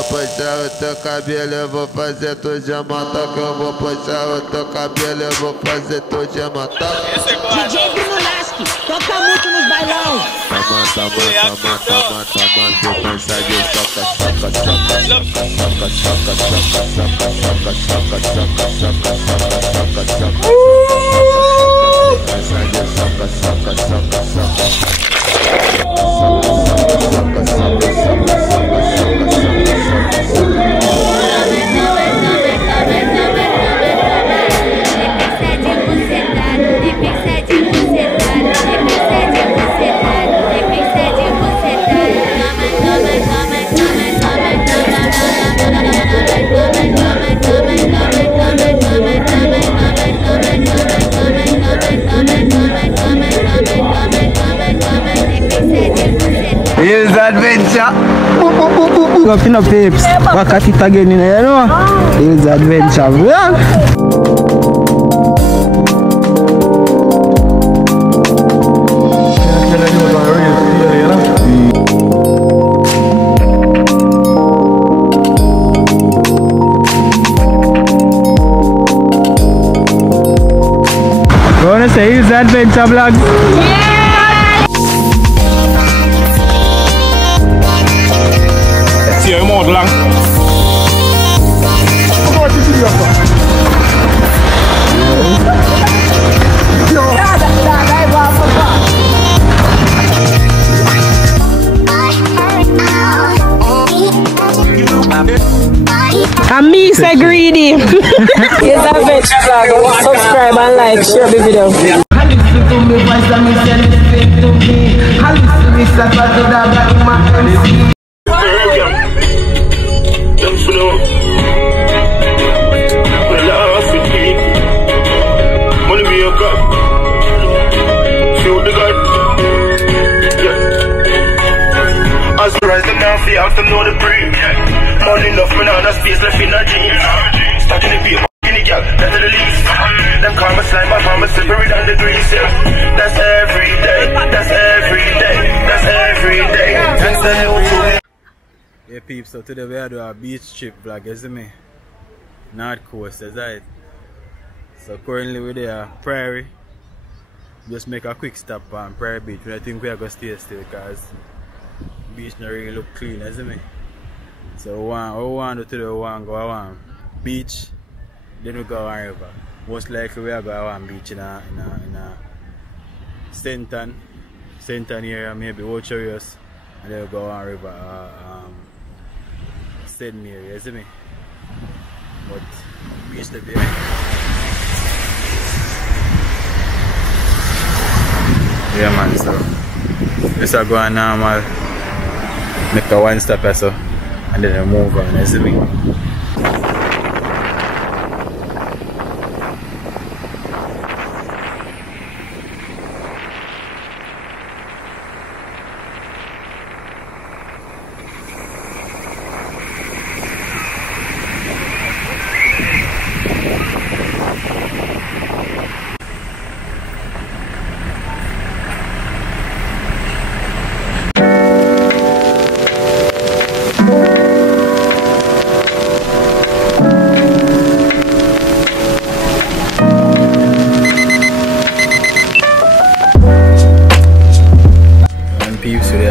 vou puxar o teu cabelo, eu vou fazer tu diamanta. Que eu vou puxar o teu cabelo, eu vou fazer tu diamanta. DJ Bruno Lasky, toca muito nos bailão. Toma, sequência de soca, soca, soca, soca, soca, soca, soca, soca, soca, soca, soca, soca, soca, sequência de soca, soca, soca, soca. Here's adventure. Go up in the papes. Back at it again, you know. Here's adventure. You wanna say here's adventure vlogs? Yeah. Yung modo lang. And me say greedy. Here's a adventure vlog. Subscribe and like, share the video. Listen to me voice and me send it straight to me. Listen to me start to that my MC. Have to know the breed. Money enough, man, on a space left in a jeans. Stacking the beat, in the gap, that's the least. Them karma slime, my karma separate on the grease, yeah. That's every day, that's every day, that's every day. That's the new tool. Hey peeps, so today we are doing a beach trip vlog, you see me? North Coast, is that? So currently we're there, Prairie. Just make a quick stop on Prairie Beach, but I think we are going to stay still because beach not really look clean, isn't it? So we want to do, we want to go on beach, then we go on river. Most likely we are going on beach in a Stenton area, maybe Ocherius, and then we go on river, St. Mary, isn't it? But beach the day. Yeah man, so this is going normal. Make a one step or so, and then I move on, you see me?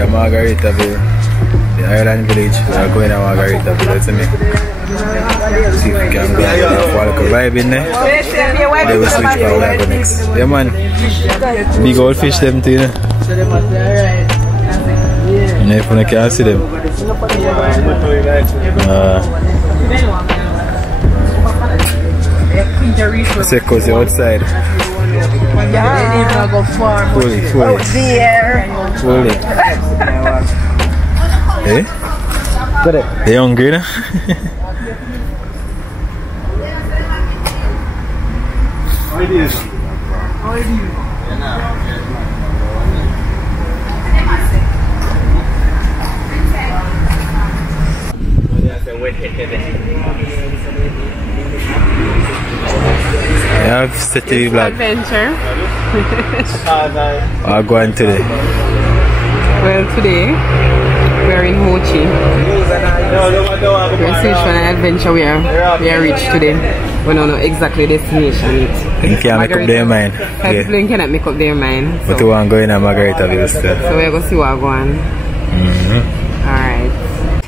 Margaritaville, the island village. We are going to Margaritaville, let's see if we can go and follow the vibe in there. Then we'll switch for where we go next. Yeah man, big old fish them too, you know. And if you can't see them, say cozy outside. Yeah. Go far. Fully. Out there. Fully. Hey? They hungry now? How it is? I have city vlog. Adventure. I'm going today. Well, today we're in Mochi. We're searching for an adventure we are reached today. We don't know exactly the destination yet. You can't make up their mind. People cannot make up their mind. But we want to go in a Margaritaville still. So we're going to see what we're going. Alright.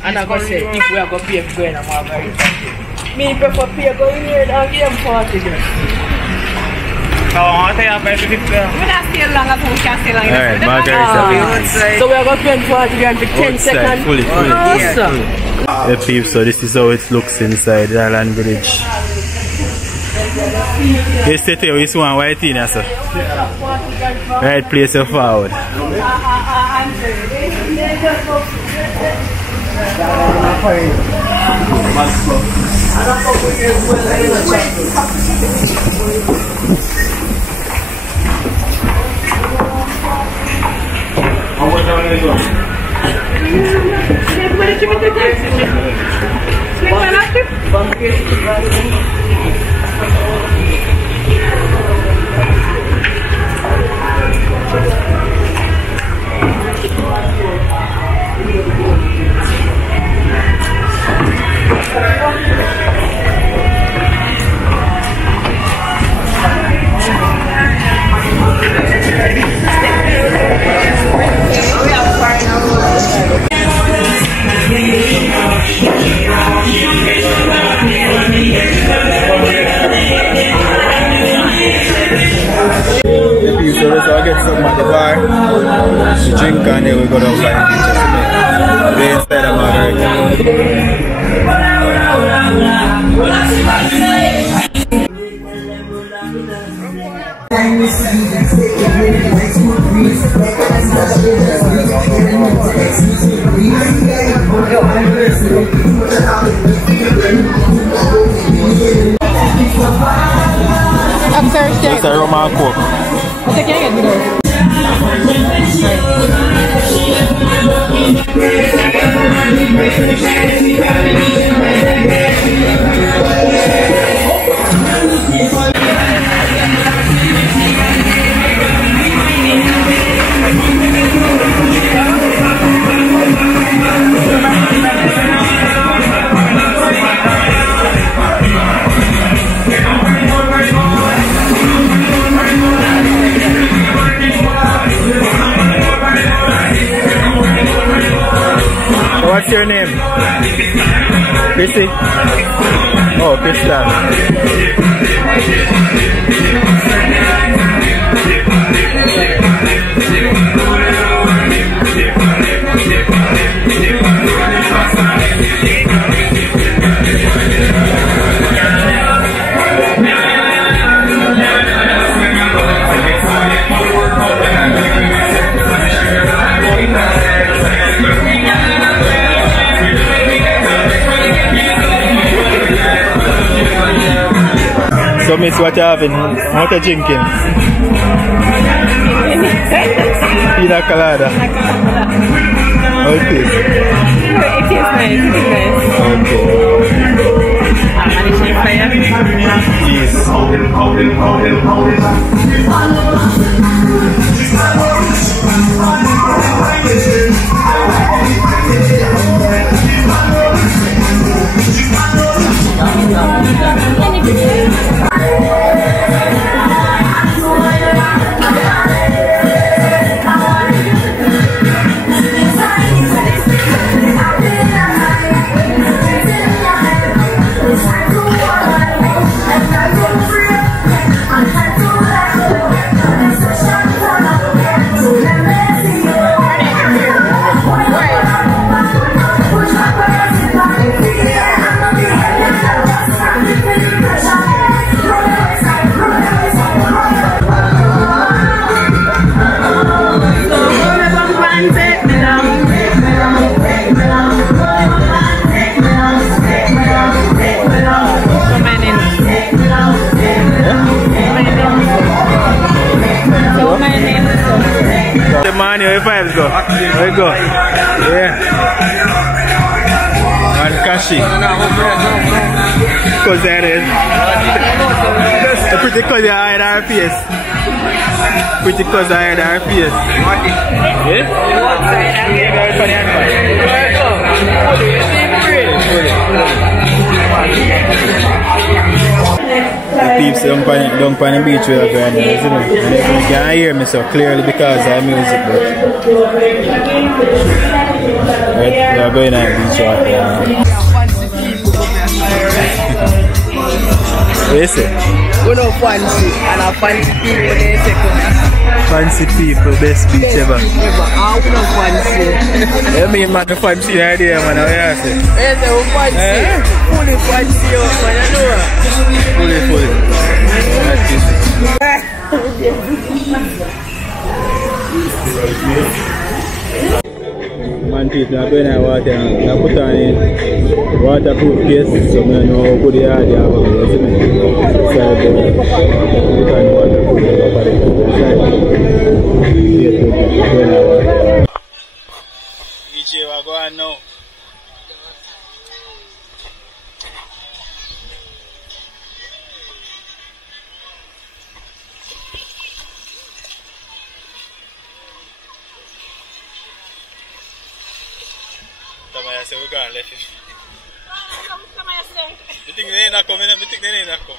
And I'm going to say, if we are going to pay for going to Margaritaville. Me prefer pay going here than game party. No, I think I'm better with them. We're not stay long as we can stay long. Alright, Margaritaville. So we're going to spend 40 grand for 10 seconds. Fully. Yeah, people, so this is how it looks inside the Island Village. You sit here, you see one white in sir. Right place you forward. So I get something at the bar, we drink and then we go down flying beaches. We're inside of Margaritaville. Upstairs, It's a rum and coke. I can't get me those. What's your name? Chrissy? Oh, Krista. So, Miss, what you having? What you drinking? Pina colada. How it is? It is nice, it is nice. Okay. vibes go. There we go. Yeah. And Kashi. Because there is. The pretty cause you hide our face. Pretty cause you hide our face. Yeah? So down on the beach we are going now, isn't it? And you can't hear me so clearly because of music, but we are going on the beach right now. What is it? We don't fancy, and I fancy people they take us. Fancy people, best beach ever. I we don't fancy. You mean man, the fancy idea, man, how you say? Yes, we fancy. Fully fancy, man, I know. Fully. That's it. Man, people are going to water and I put on it waterproof case, so I know how good they are, isn't it? Put on waterproof DJ, we're going now. I said, we're going to let him. You think they ain't not coming? You think they ain't not coming?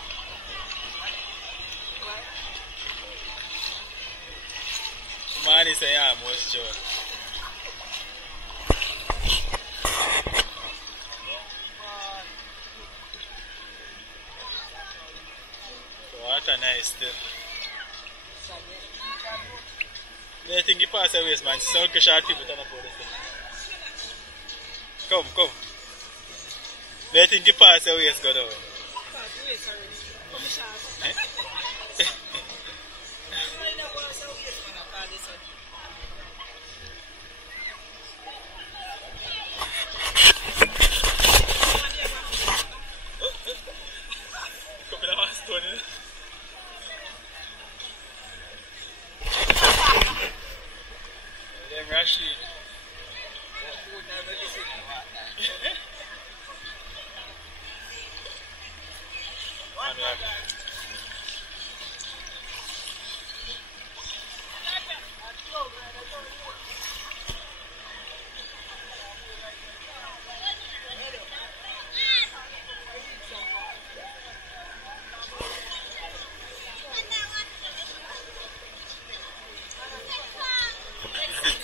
Man is saying, yeah, most joy. What a nice still. I think you pass away, man. Some short people turn up for this. Come. I think you pass away, it's good.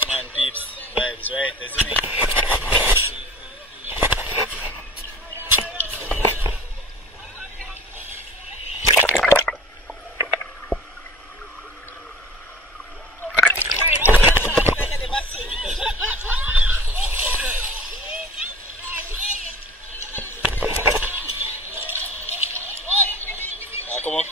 Man, peeps, vibes, right? Isn't it? Come on.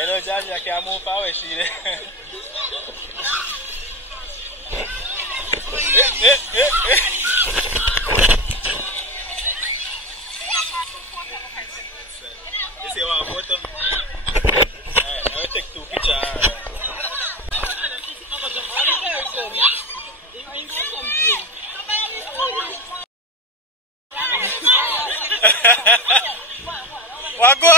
Hello, Johnny, I can't move forward, see there. You see one photo? Alright, I will take two pictures. What go on?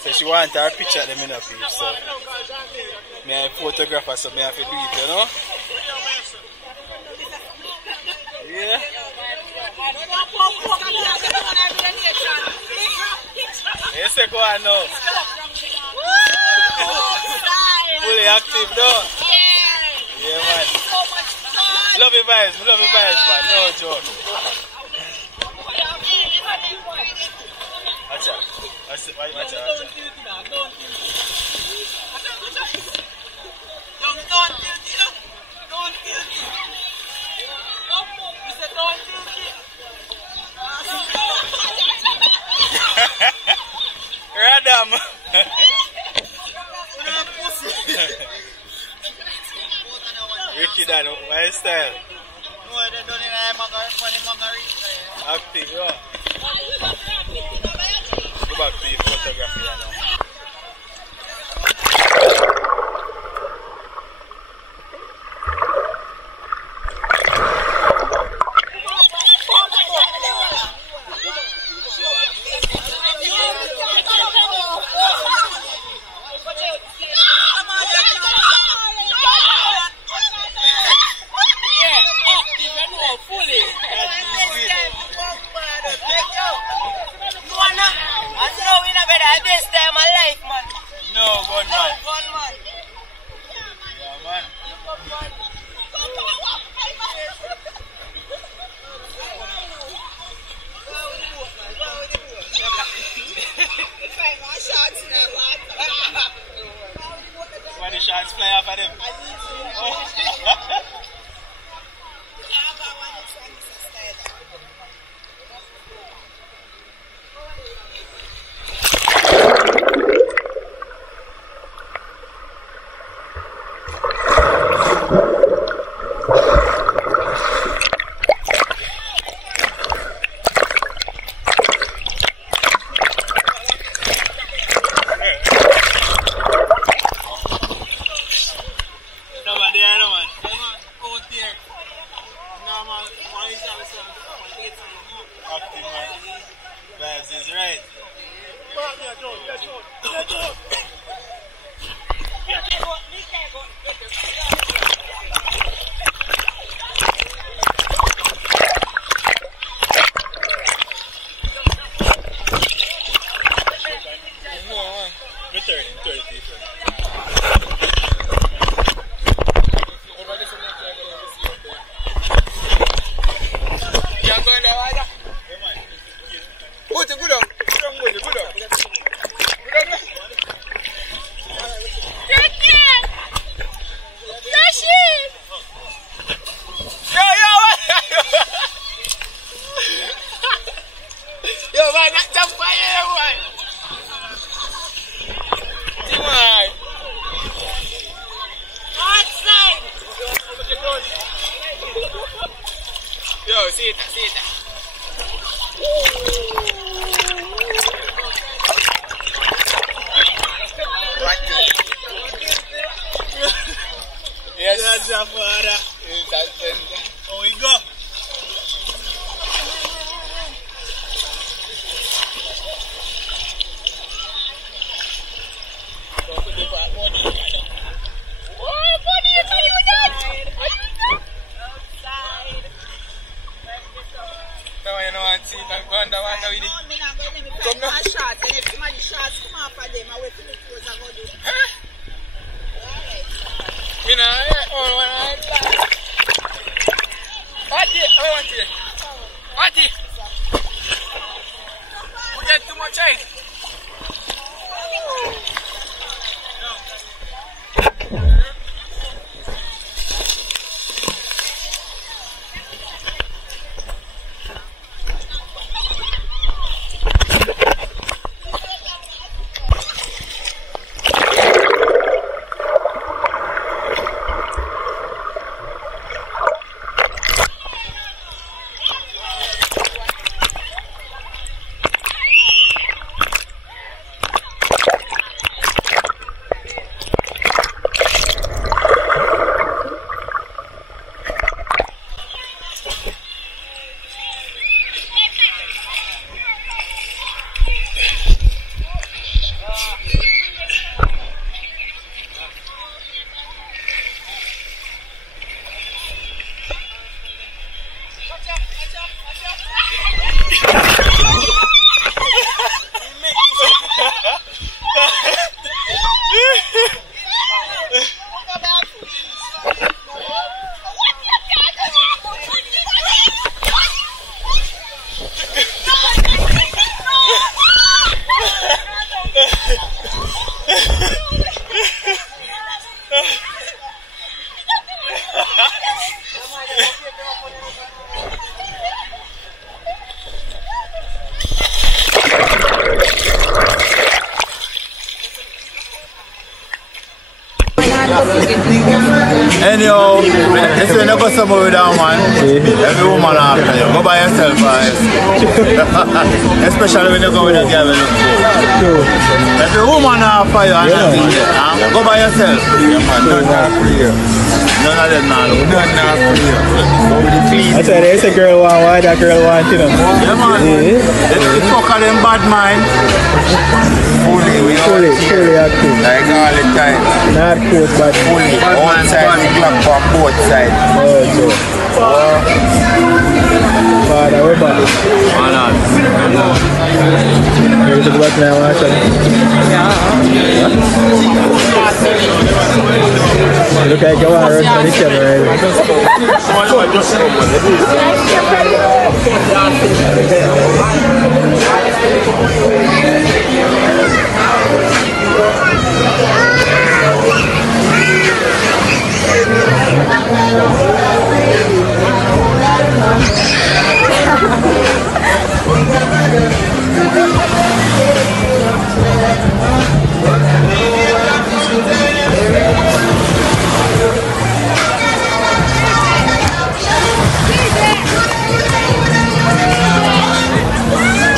So she want her picture at the minute, so me a photographer, so me have to do it, you know? Yeah. Yes, go on now. Fully active though. Yeah, man. Love your vibes, man. No joke. Watch out. Radam. Ricky Dad, my style. Active, yeah. Go back to your photography now. Anyhow, this is when you go somewhere with that man. Every woman after you. Go by yourself, guys. Especially when you go with a girl you look good. Every woman after you. Go by yourself. None are free. None of them now. None are free. I said, there's a girl why that girl want, you know. Yeah, man. It's fuck of them bad mind. Fully active. Like all the time. Not close, but fully. Outside, we clap on both sides. Father, we're back. Ready to go back now, actually? Look like you want to run for the camera,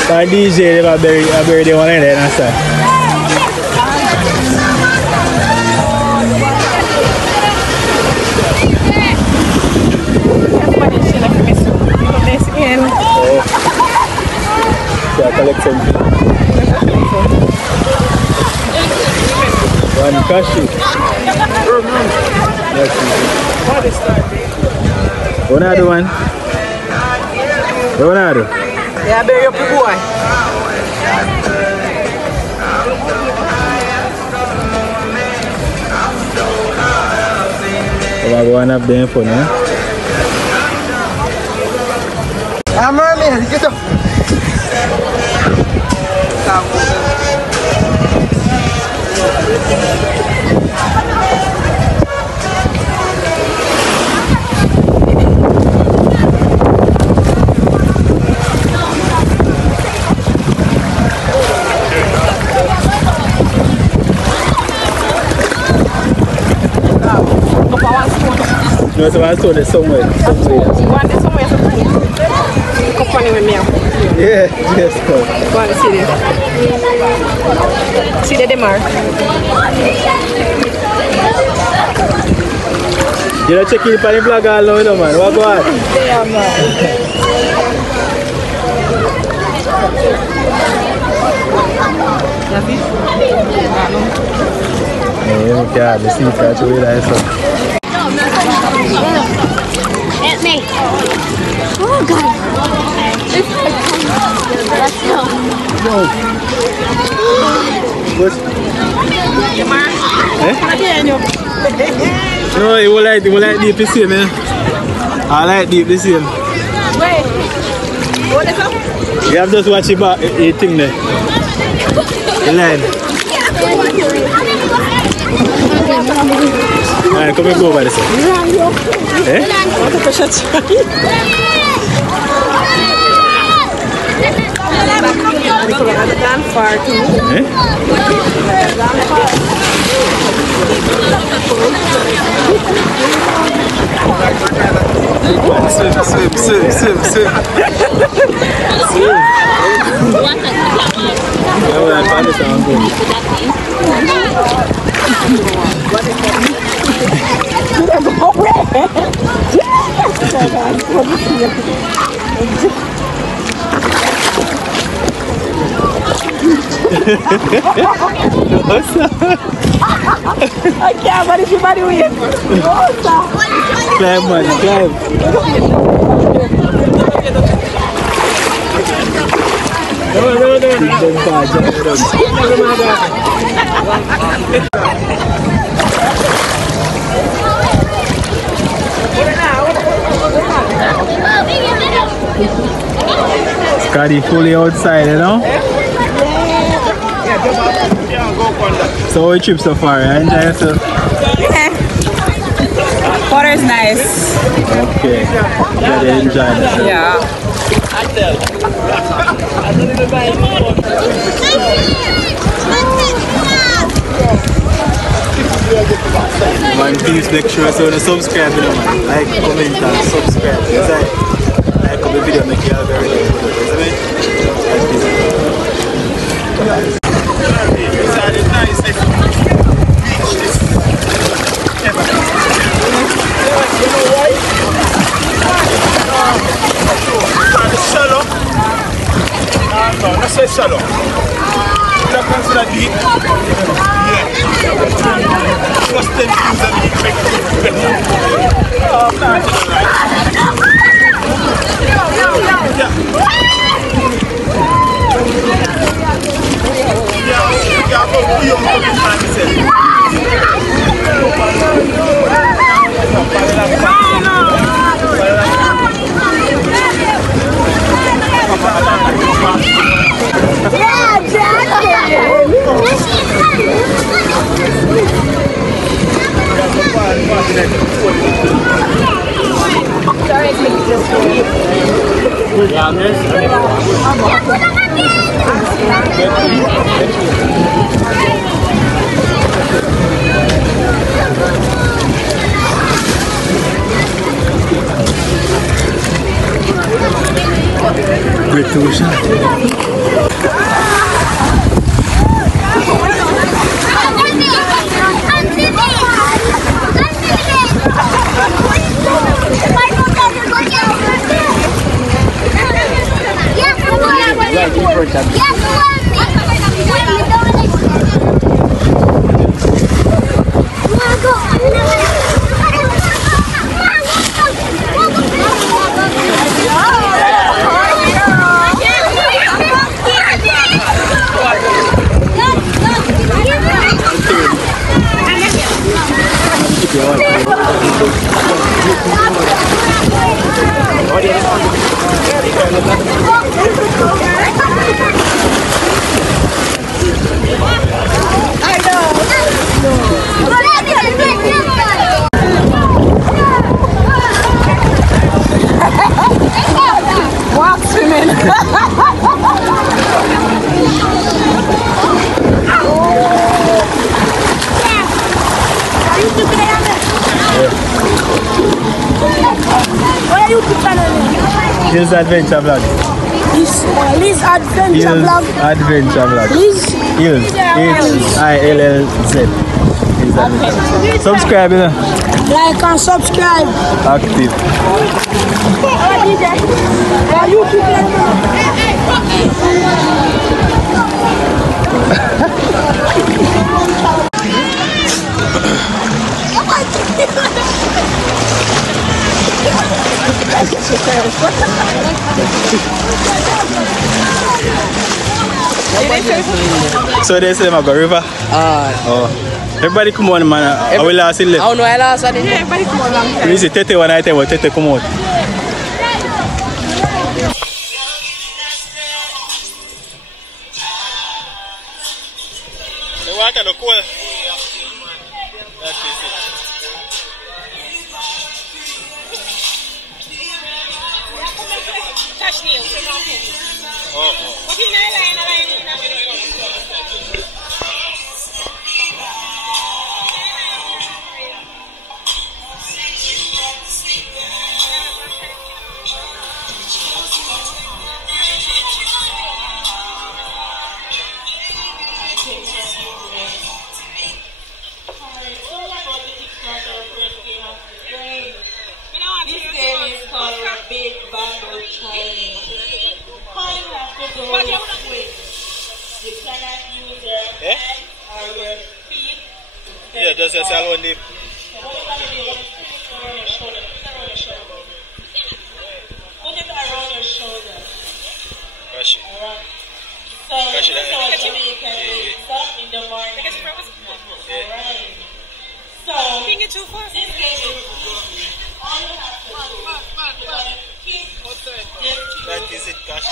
My DJ, they have buried one in there, that's it. Yeah, collect something. One kashi. What are you doing? What are you? Yeah, bury up the boy. I'm going up there for now. I'm running. Get up. No, so I saw this somewhere. One day somewhere. Come funny with me. Yeah, yes, go. Go on, see this. See the demar. You don't check in for the vlog all now, man. What go on? Yeah, man. Yeah, okay, the sea catch away there, so. It's me. Oh God. Let's go. What? Eh? No, you will like deep the same, eh? I like deep the same. Wait. What is up? You have just watch it thing there. The line. Alright, come and go over this. Eh? What a pressure. Gone far too. Eh? Gone far. Swim. I can't, what is your body with? Climb, man, climb. No. Scotty fully outside, you know? So how your trip so far? You enjoy yourself? Yeah. Water is nice. Okay. Yeah, they enjoy it. Yeah. Man, please make sure so you subscribe, you know, man. Like, comment, and subscribe. Yes, like the video, make you all very good. It's nice. You know why? It's shallow. No, not so shallow. You can consider deep. Yeah. Just 10 things that you make it better. Great tuition. Hills Adventure Vlog. Liz Adventure Vlog. Adventure Vlog. Liz. Hills. H-I-L-L-Z. Hills Adventure. Subscribe, you know. Like and subscribe. Active. So they say I go river? Oh. Everybody come on, man. I will last in left. Oh no, I lost. I didn't. Everybody come on long time. You see Tete when I tell you, Tete come out. The water look cool. That is it. Yeah, does that sound one deep? That is it, gosh.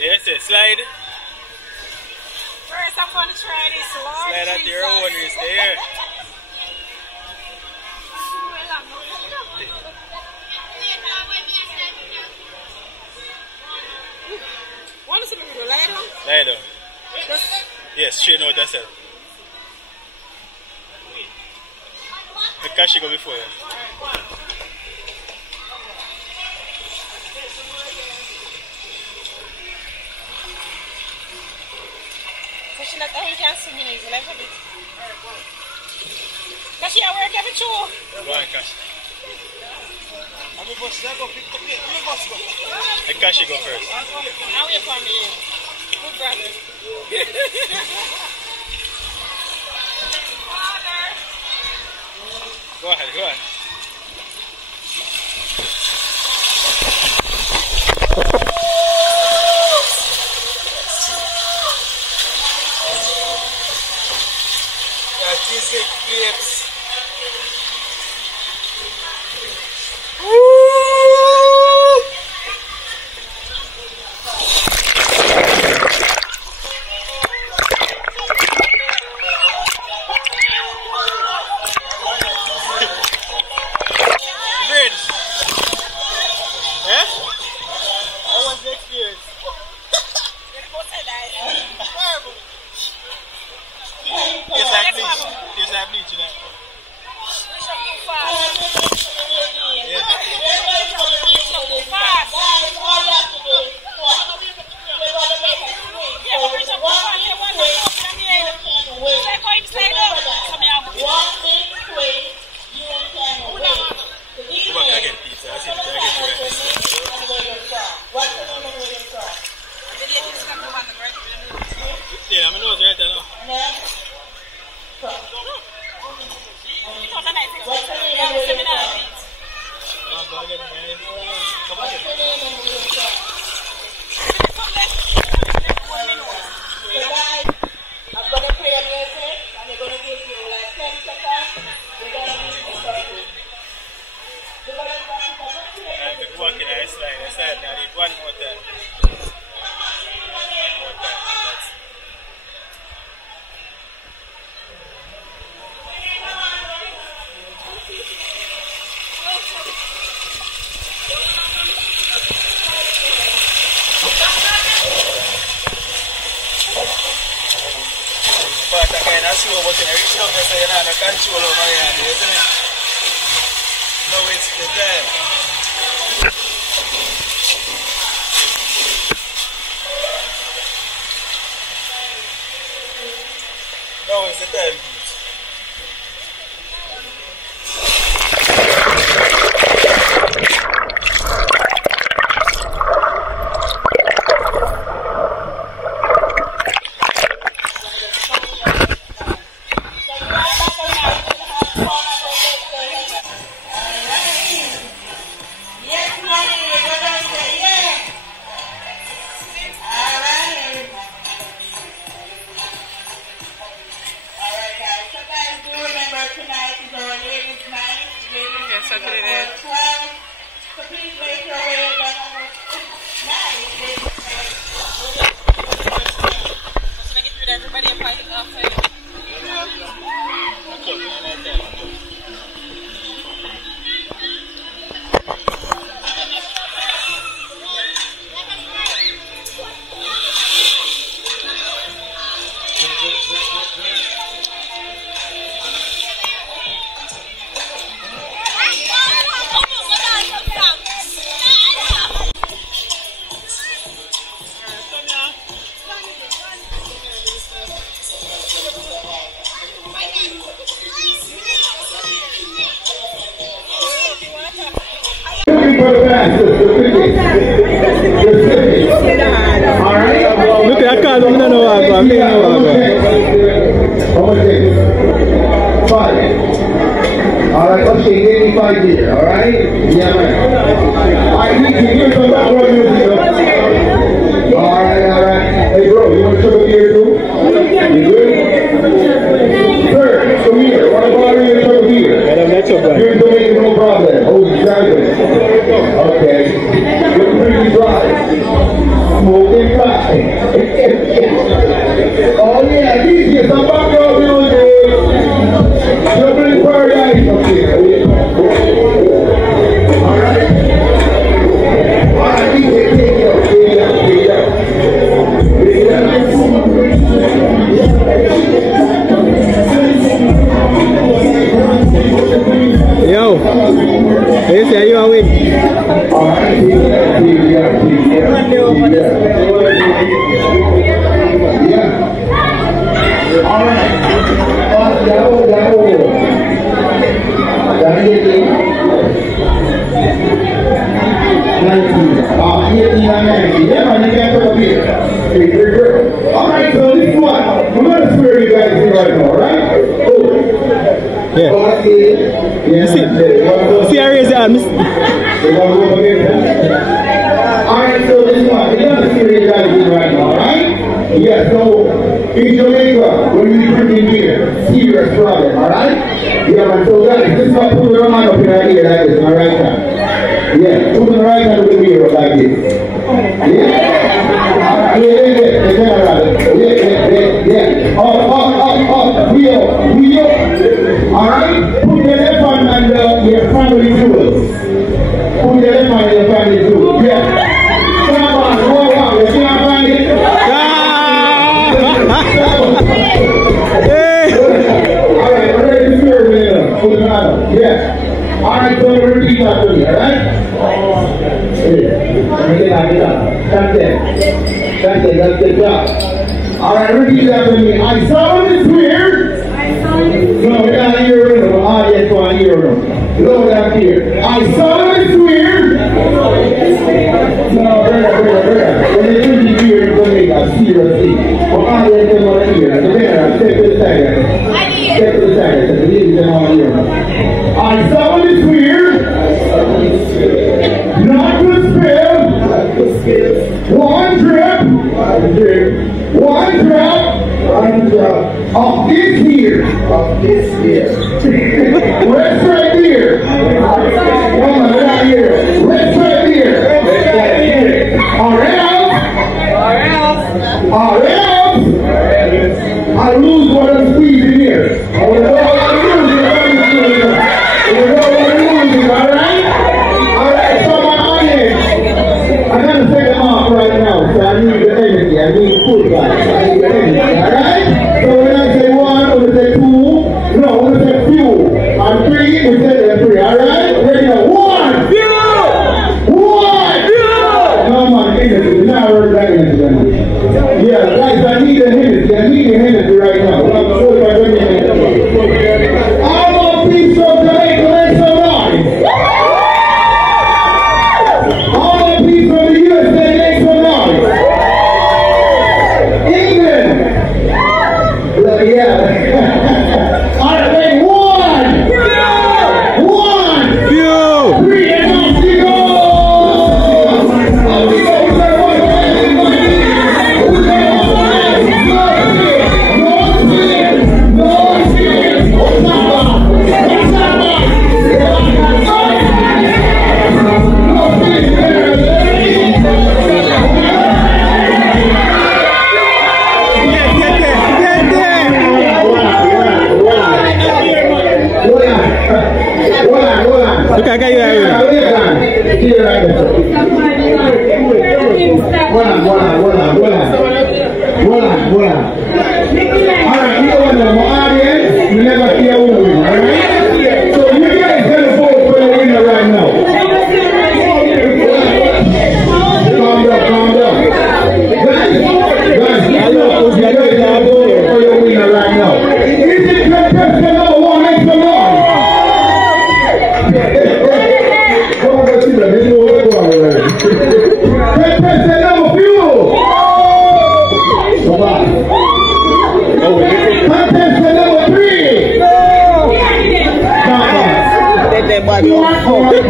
Yes, slide. First, I'm going to try this. Lord Slide at your own, you stay here. Lie down. Yes, straighten out yourself. The cash go before you. So she not only can see me, so like a bit. Because she work every two. Go on, cash. The cash go first. Now wait for me. Good brother. Go ahead, go ahead. That is it, clips. Look at that, I'm not know. Alright, okay, give me 5 here, alright? Yeah, man. Alright, you can hear some background music. Alright. Hey, bro, you want to triple gear too? You good? Sir, come here. What about you in triple gear? You're doing no problem. Oh, exactly. Okay. You're pretty dry. Smoking fly. Oh, yeah, these get some background music. Jumping paradise up here. Alright. Alright, you can take it up. You say you are with? Alright, so this one, I'm going to swear you guys in right now, alright? Yeah. You see, I raise your arms. Alright, so this one, we're going to swear you guys in right now, alright? Yeah, so in Jamaica, when we bring in here, serious problem, alright? Yeah, man, so guys, this is what put your hand up in our ear like this, my right hand. Yeah, put the right hand with the mirror like this. Yeah? Yeah. Up. We up. Alright? Put your left hand and your family jewels. Put your left hand and your family jewels. Yeah. Come on, go on. You see how I find Alright, I'm ready to swear with you. Put your hand up. Yeah. Alright, so repeat after me, alright? Get up. That's the job. Alright, repeat after me. I solemnly swear. No, we're not here. The audience want to hear them. Load up here. I solemnly swear. No, brother. When they do the here in Jamaica, seriously. The audience want to hear. So there, step to the side. Step to the side. The ladies don't want to hear them. I solemnly swear. Not to spill. One drop of this here. Rest right here. Come on, right here. Rest right here. Or else, I lose what I'm squeezing here. I need food, guys. Alright? So when I say one, I'm going to say two. No, I'm going to say few. And three, we say three. Alright? Ready now. One! Few! One! Few! No, man, Hennessy. We're not working that Hennessy. Yeah, guys, I need a Hennessy. I need a Hennessy right now. All of these from Jamaica, make some noise. All of these from the USA, make some noise. Yeah. Alright, wait, one! Three, and off you go! Look, I got you out here. Hold on. Alright, you know what, the audience, you never see a woman, alright? So you guys gonna vote for the winner right now. Calm down. Guys, you guys gonna vote for your winner right now. Is it good person number one? Make some noise. Person number few. Contestant number 3.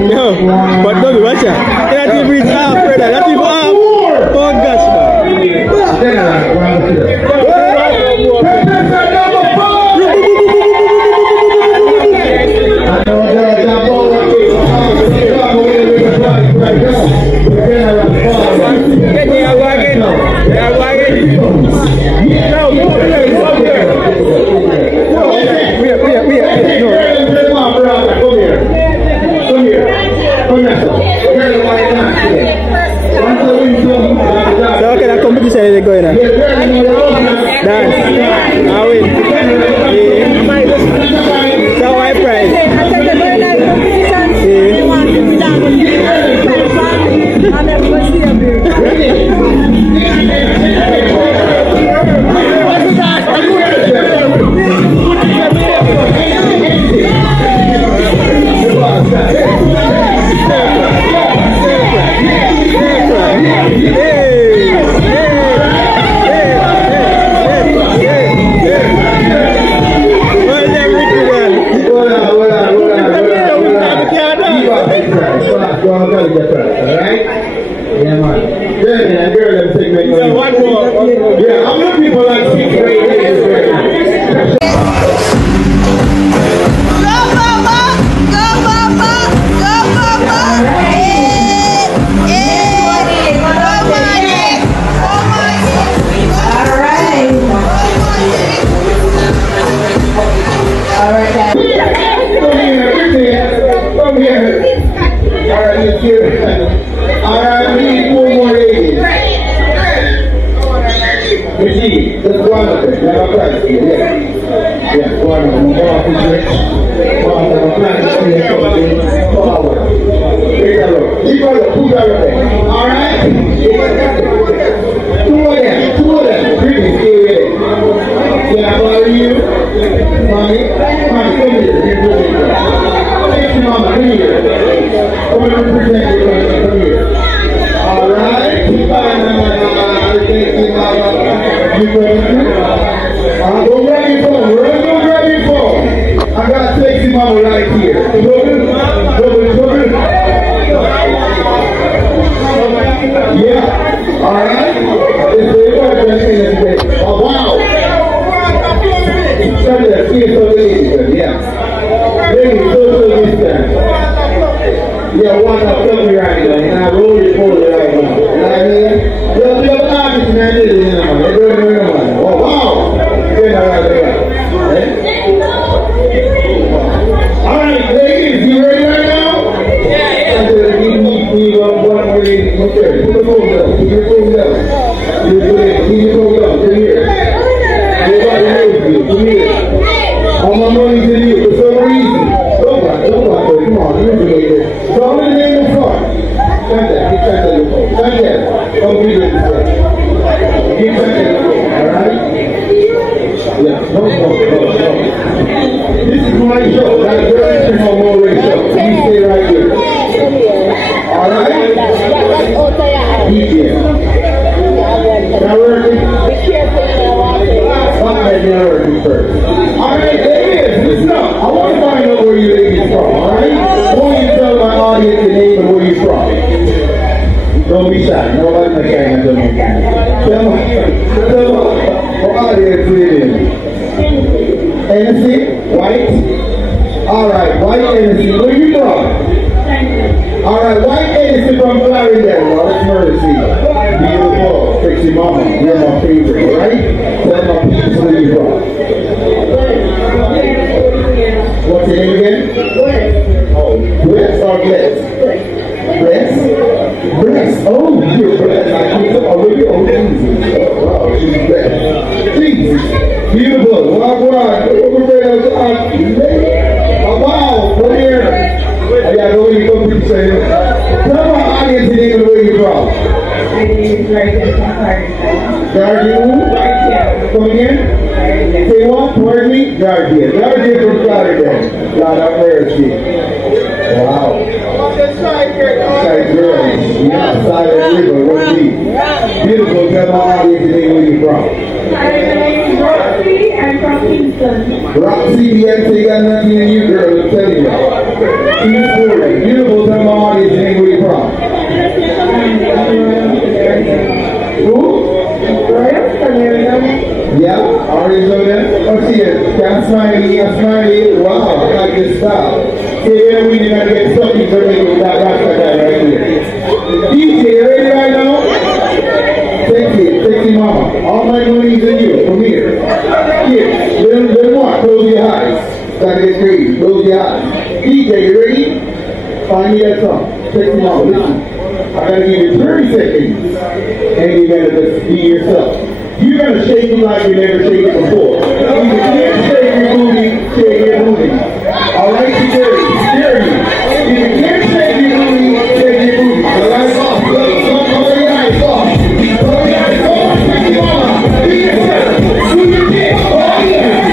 No, but don't watch out. That will reach half, brother. That will half. Oh gosh, Contestant number 4. So okay, that competition is going on. Dance. I win. So high prize. fast. Go on, tell you first, alright? Yeah, man. Girl, them segment. Yeah, one more. Yeah, I'm looking for like 6 or 8 days right now. Alright, we need 4 more ladies. Just one of them. Have a price here, yeah, one of them. Go off his rich. Go off have a plan to see something forward. Take a look. Keep a look. Who's out of there? Alright? 2 of them. Really, stay with it. Yeah, how are you? Mommy, come here. Thank you, Mama. Come here. Come on, represent you. Come here. Alright? Thank you, Mama. You don't grab your phone. Don't grab your phone. I got sexy mama right here. Double. Yeah. Alright? Oh, wow. Stand there. See if ladies. Yeah. Ladies, social distance. Yeah, one up. Tell me right now. And I roll your phone right now. You know what I mean? You're an artist, man. Oh, wow. Alright, ladies, you ready right now? Yeah. We want one more lady. Okay, put the phone down. Put your phone down. Keep your phone down. Come here. Nobody knows you. Come here. All my money's in you for some reason. Don't come on. You're doing it. So I'm going to name the front. Stand there. Come be with this. Get back there. Alright? Yeah, no. This is my show. That's your show. You stay right here. Alright? Yeah. Now working? Be careful first. Alright, there it is. Listen up. I want to find out where you ladies from. Alright? I want you to tell my audience the name and where you're from. Don't be shy. Nobody's not shy in Jamaica. Tell my audience really. Hennessy, white. Alright, white Hennessy. Where you from? Alright, white Hennessy from Florida. Well, Mercy. Beautiful. Sexy mama. You're my favorite, right? Tell my people where you from. What's your name again? Oh, Bless or Bless? Bless. Oh, you're blessed. I can't talk already. Oh, Jesus. Oh, wow, she's blessed. Jesus. Beautiful. Wow. Oh, wow. Come here. I got to go in and come say. Tell my audience the name of where you're from. My name is Guardian. Come again? Say what? Pardon me? Guardian from Florida. God have mercy. Wow. Side girls. Yeah, side of the river. What's me? Beautiful. Tell my audience the name where you're from. My name is Roxy. I'm from Kingston. Roxy, the MC got nothing in you, girl. I'm telling you. Beautiful. Tell my audience the name where you're from. Who? Yeah, Arizona. Oh, see it. I'm smiling. Wow, I like this style. See, then we gotta get something to make with that rasta guy right here. DJ, ready right now? Sexy mama. All my money's in you. From here. Here. Little more. Close your eyes. Gotta get crazy. Close your eyes. DJ, you ready? Find me that song. Sexy mama, listen. I gotta give you 30 seconds. And you gotta just be yourself. You're gonna shake it like you never shaken it before. If you can't shake your booty, shake your booty. Alright, security. If you can't shake your booty, shake your booty. Alright, off. Cover your eyes off. Cover your eyes off. Sexy mama. Be yourself. Do your thing. Oh, yeah.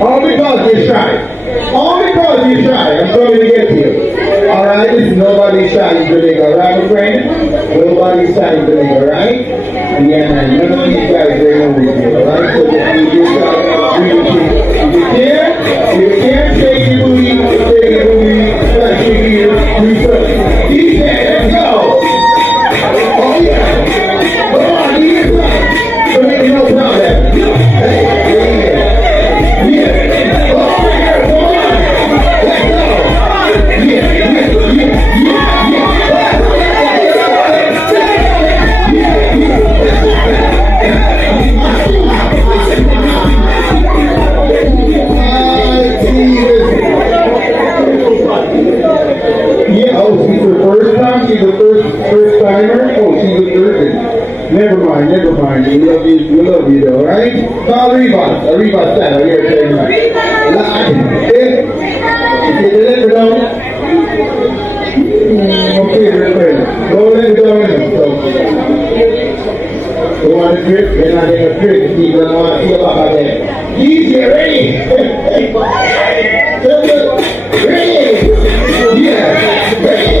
All because you're shy. All because you're shy. I'm coming to get you. Alright, this is nobody's shy in Jamaica, right, my friend? Nobody's shy in Jamaica, right? Yeah, man, none of these guys are going with you, alright? So if you can't take it with me, let's take it DJ, let's go! Oh yeah! Come on, DJ! Don't make no problem. Hey, yeah. Oh, come on! Let's go! Yeah. She's the first timer. Oh, she's a third. Never mind. We love you though, right? Call Arriba style. Here, tell you. Get the liver down. Okay, friend. Don't let it down. You want to drip? You're not going to drip. You don't want to feel about that. DJ, ready? Ready? Yeah. Ready?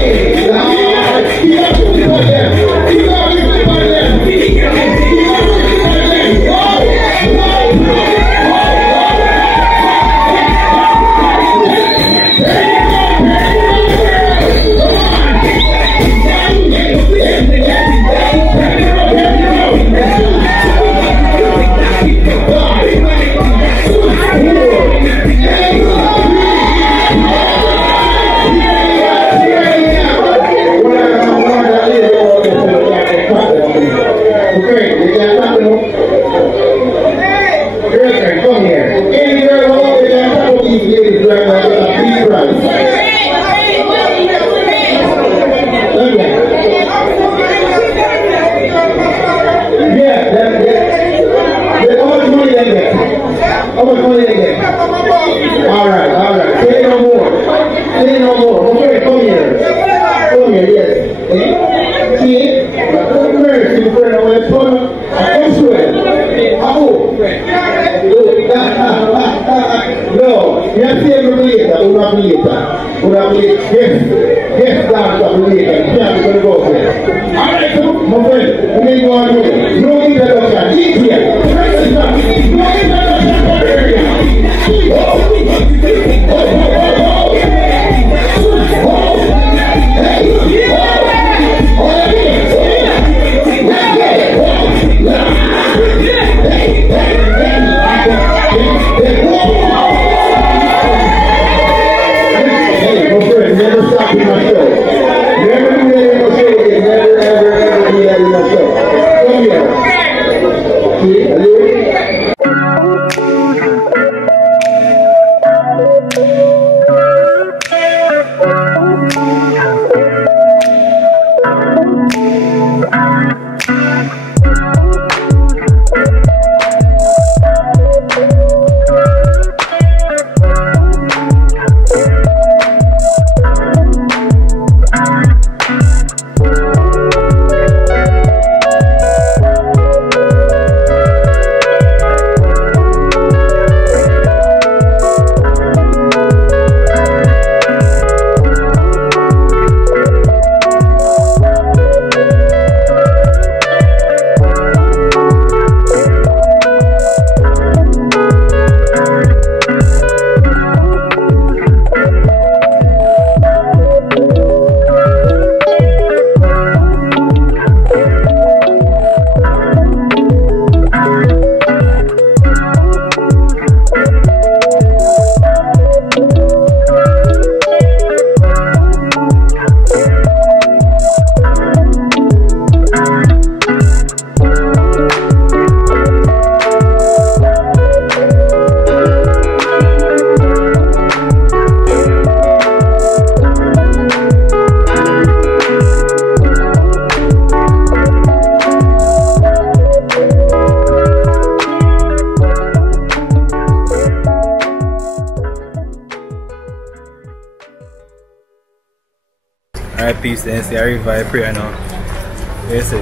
Alright, peace, then see I revive prayer now. Yes, sir.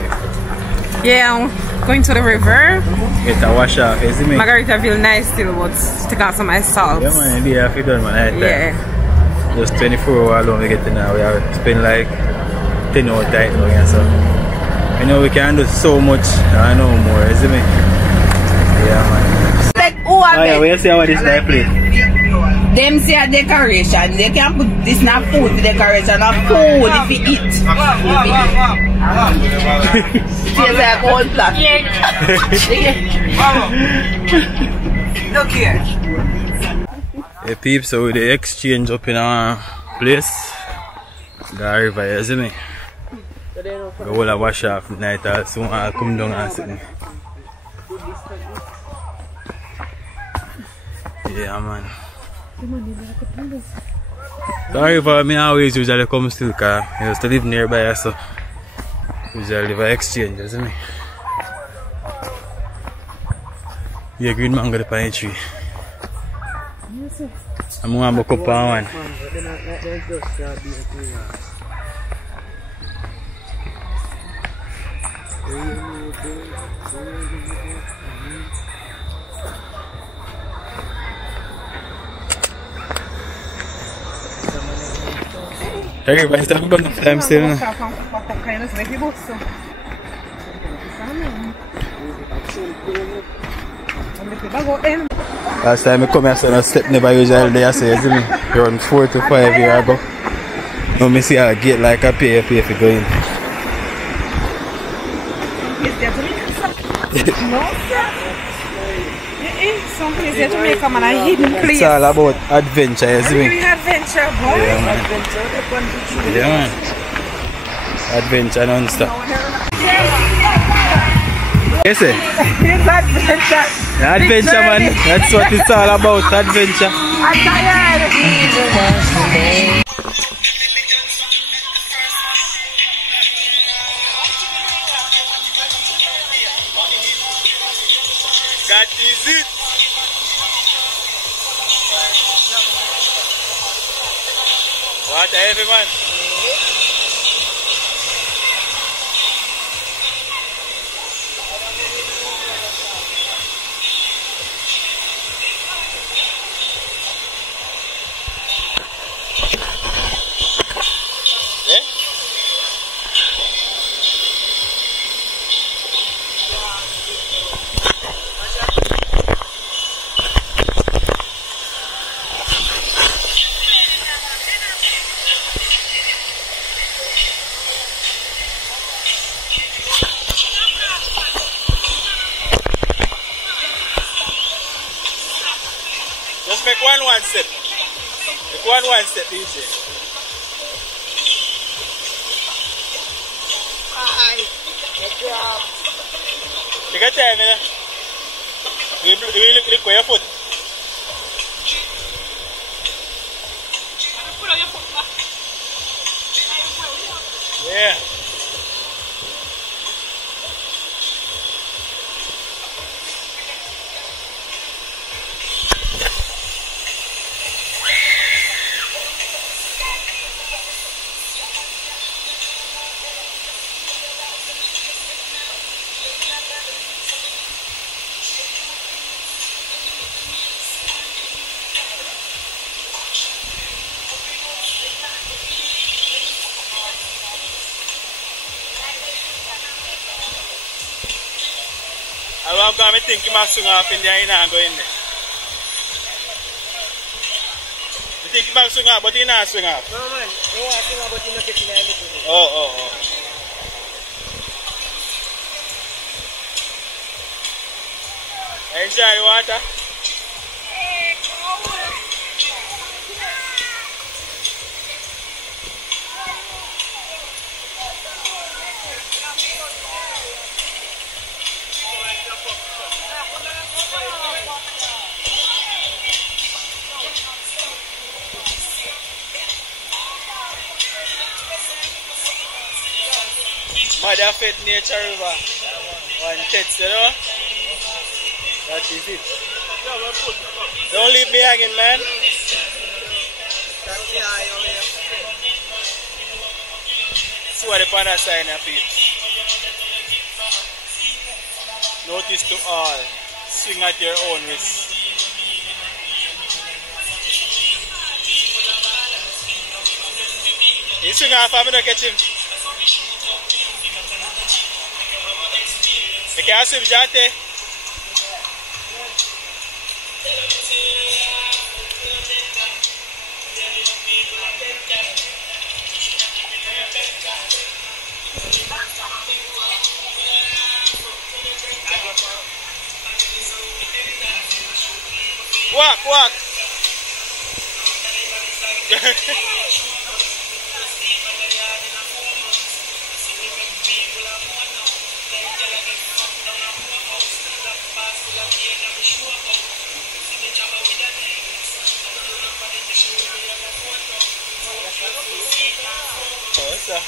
Yeah. Going to the river. Get a wash off, you see me? Margaritaville nice still, but take out some ice salt. Yeah man, yeah, if you done man, night time. Yeah. Just 24 hours alone we get to now. We have spend like 10 hours time now, yeah, so. You know we can do so much, I know more, you see me? Yeah man. Like, oh yeah, we see how this guy play. Them say a decoration. They can put this in a food decoration of food if you eat. Tastes like whole plot. Look here. Hey peeps, so we the exchange up in our place. The river, you see me? We will wash off night or soon I'll come down and sit. Yeah man. Sorry for me, always usually come still because I used to live nearby, so usually live an exchange, you see me? Yeah, green mango the pine tree. I'm going to buck up on one. Everybody's talking about the time still. Last time I come here, so I step never usually there, so you see me around 4 to 5 years ago. Now I see a gate like a pay for going. Some place in Jamaica, man, a hidden place. It's all about adventure, you see me? Really adventure, boy. Yeah, man. Yeah, man. Adventure non-stop. Yes, sir? It's adventure. Adventure, man. That's what it's all about, adventure. I'm tired. That is it. What heavy man. Just make one step. Make one step easy. Take a time, you know. You look where your foot. Yeah. I'm going to think he must swing off in there and go in there. You think he must swing off, but he not swing off? No, man. He wants to swing off, but he not getting anything. Oh. Enjoy the water. Mother fed nature river. One text, you know? That is it. Don't leave me hanging, man. See what the panda sign up here. Notice to all. Swing at your own risk. You swing off, I'm gonna catch him. You can't swim, Jante. Walk. What's up?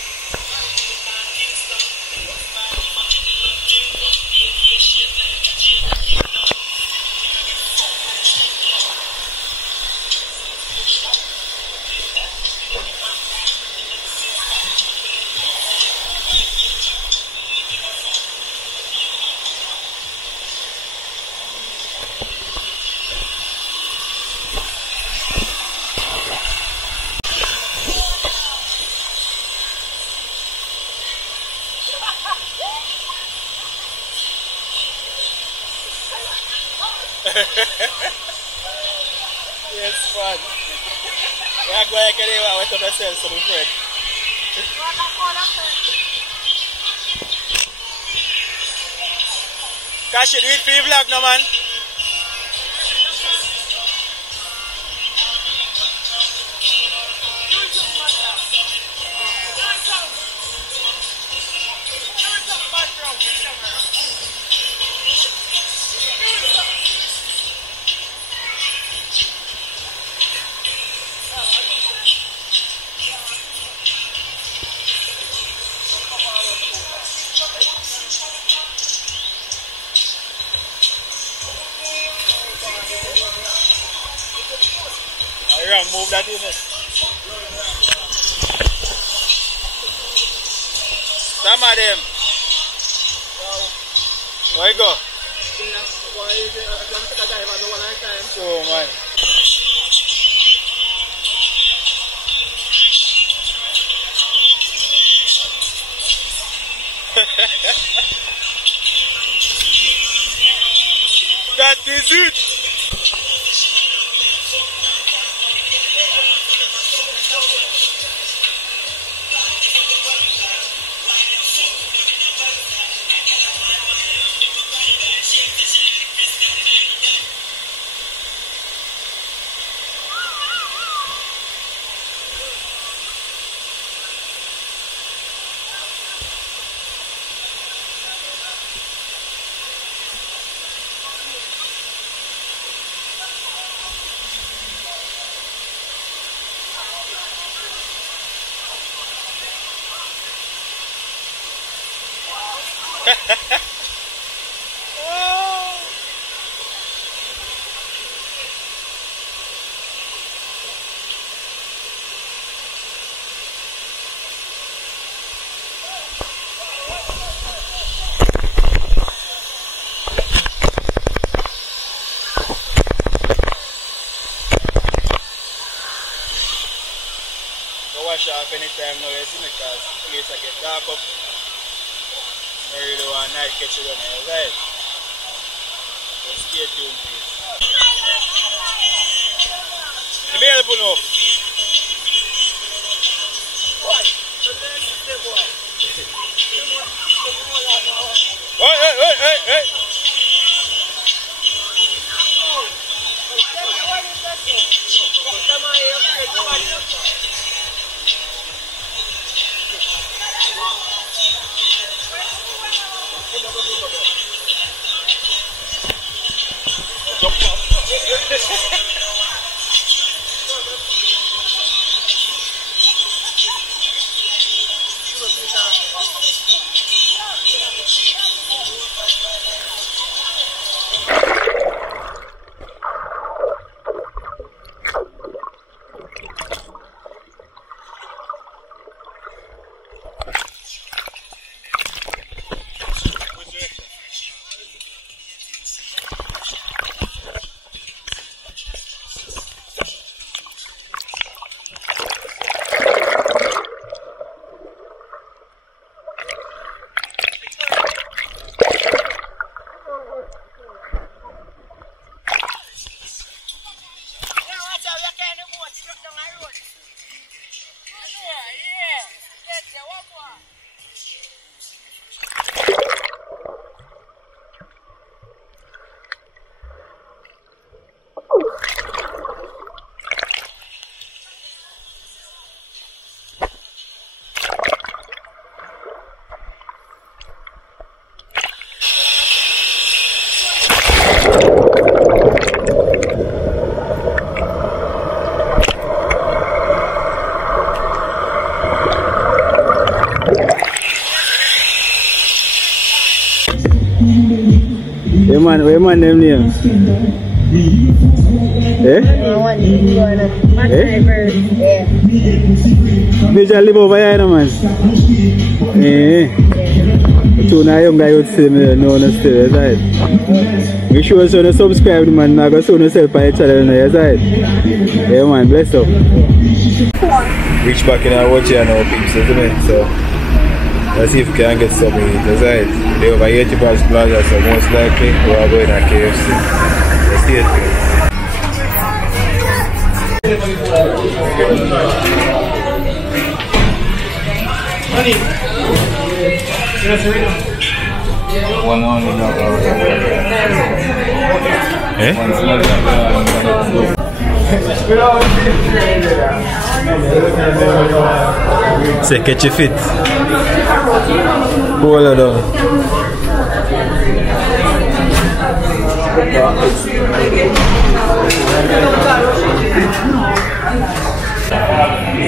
Yes, fun. Yeah, go ahead, anyway. I went to myself, so my friend. Cash it, do it for your vlog, no man. Move that in it. Some of them. Where you go? Oh man. That is it. Wash off anytime now, you see me, because the place I get dark up. I really want night catch it on the right. So stay tuned, please. The bail put up. Hey. your man them name? Eh? Major live over here, no man? Eh? Two young guy would say me no still, right? Make sure you subscribe, man. Now go show yourself on your channel, right? Yeah, man, bless up. Reach back in our watch here now, peeps, isn't it? So let's see if we can get some meat, right? They over 80 bars plaza, so most likely we are going to KFC. Let's see it. One only Eh? Say catch your feet. Hold it down.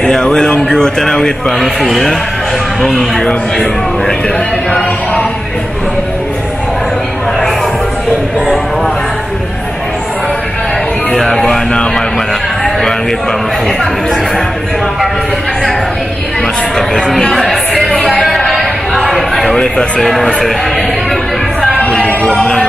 Yeah, well hungry out and I wait for my food, yeah? Hungry right there. Yeah, go on normal manner. Go and wait for my food. Mashed up, isn't it? So what if I say, you know, I say, really go,